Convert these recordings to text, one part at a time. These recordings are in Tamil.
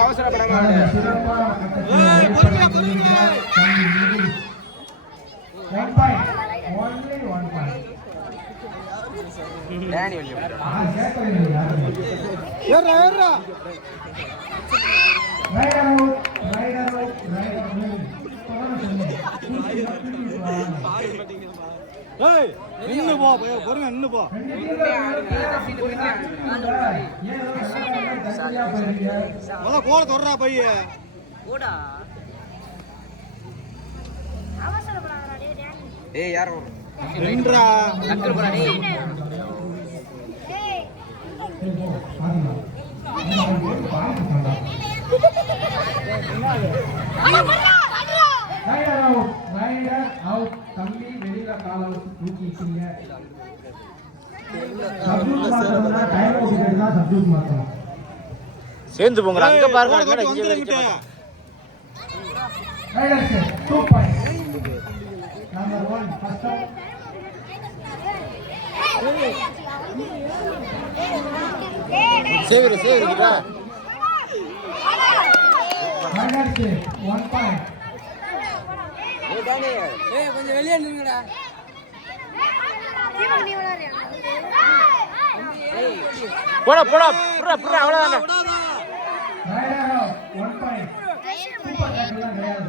அவசரப்படாம நின்னு போ பொறுங்க நின்னு போ கோல தொடரா பைய ஏய் யார் நின்றா டக்கர் போடா டேய் ரைடர் அவுட் தம்பி வெளியில கால் அவுட் தூக்கிட்டீங்க சப்ஜூட் மாத்தறதுனா டைம் அவுட் தான் சப்ஜூட் மாத்தணும் சேர்ந்து போங்க அங்க பாருங்க raider 2 point number 1 first out சேவிர சேவிரடா ரைடர் 1 பாயிண்ட் கொஞ்சம் வெளியே நின்னுங்கடா போடா போடா புறா புறா அவ்வளவுதானே ரைடர் 1 பாயிண்ட் சூப்பர் டேக்கிள் கிடையாது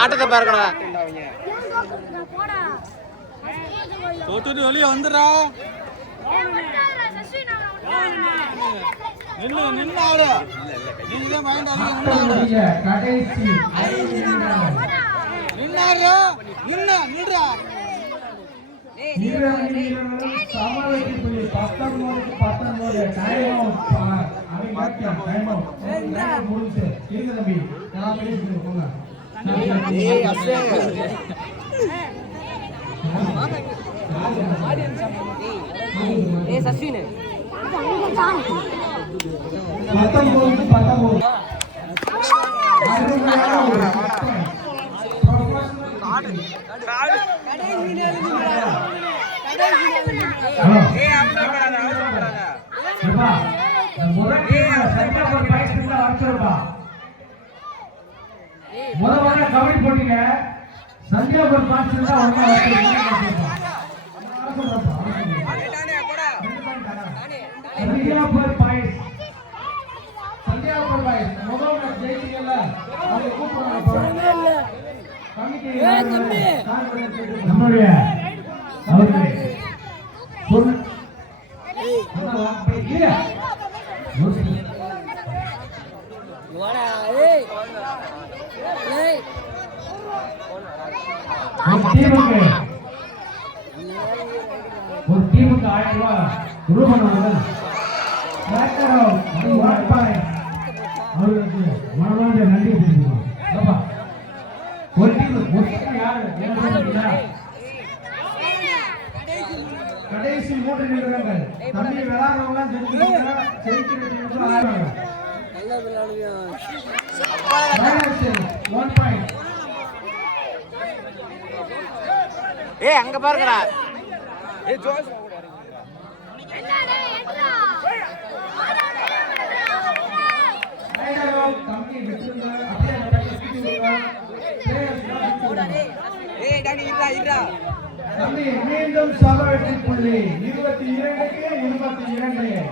ஆட்டத்தை பாருங்கடா தோத்துட்டு வெளியே வந்துடுறா நின்னு நின்னு ஆடு நின்னு மைண்ட் அதிகம் கடைசி நின்னாரு நின்னு நின்றா சமாளிக்கு போய் 19 டைம் முடிச்சு இருக்கு தம்பி நான் பேசிட்டு போங்க ஏய் அசே ஏய் சஸ்வின் 19 முதல்ல கபடி போட்டீங்க சந்தியாபுரம் பாட்டு சந்தியாபுரம் பாய்ஸ் சந்தியாபுரம் பாய்ஸ் முதல்ல ஜெயிச்சீங்கல்ல அவங்க கூப்பிடுறாங்க நம்மளுடைய அவர்களே ஒரு டீமுக்கு 1000 ரூபாய் ரூபன் அவர்களுக்கு மனமார்ந்த நன்றி தெரிவிக்கிறோம். ஒரு டீம் யாரு கடைசி 3 நிமிடங்கள் தண்ணி விளையாடுறவங்க ஏய் அங்க பாருங்கடா ஏய் ஜோஸ் ஏய் டாடி இருடா தம்பி மீண்டும் சபவெற்றி புள்ளி 22க்கு 22 வெற்றி கணியை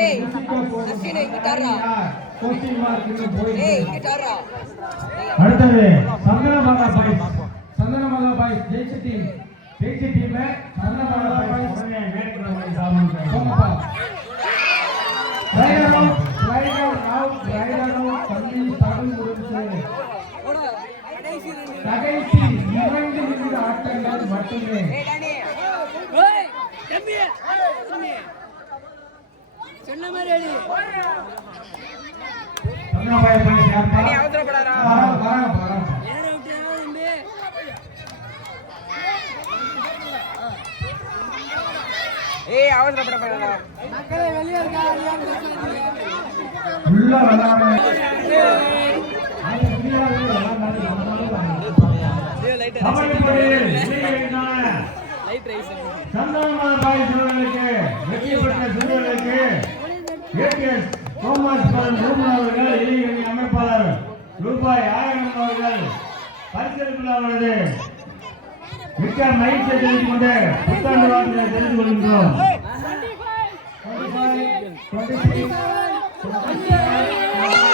ஏய் சஸ்வின் கிட்டாரா கோச்சிங் மார்க் போய் ஏய் கிட்டாரா அடுத்து சந்தனமாலா பாய்ஸ் ஜெயிச்ச டீம் சந்தனமாலா பாய்ஸ் மேற்கொள்ள சாமன் போங்கப்பா ரைடர் அவுட் தம்பி தடம் முடிஞ்சு கடைசி 2 நிமிட ஆட்டங்கள் மட்டுமே ஏய் டாடி ஏய் தம்பி சொன்ன மாதிரி அடி சந்தனமாலா பாய்ஸ் யார் டாடி அவசரப்படாதடா வராங்க ஏற விட்டு தம்பி மக்களே வெளியே இருக்காங்க உள்ள வராம சந்தனமாத பாய் சூழலுக்கு வெற்றி பெற்ற சூழலுக்கு ஏபிஎஸ் தோமஸ் அவர்கள் இளைஞரணி அமைப்பாளர் ரூபாய் 1000 அவர்கள் பரிசளிப்பது மிக்க மகிழ்ச்சியை தெரிவித்துக் கொண்டு புத்தாண்டு வாழ்த்துக்களை தெரிந்து கொள்கின்றோம். 25, 26, 27,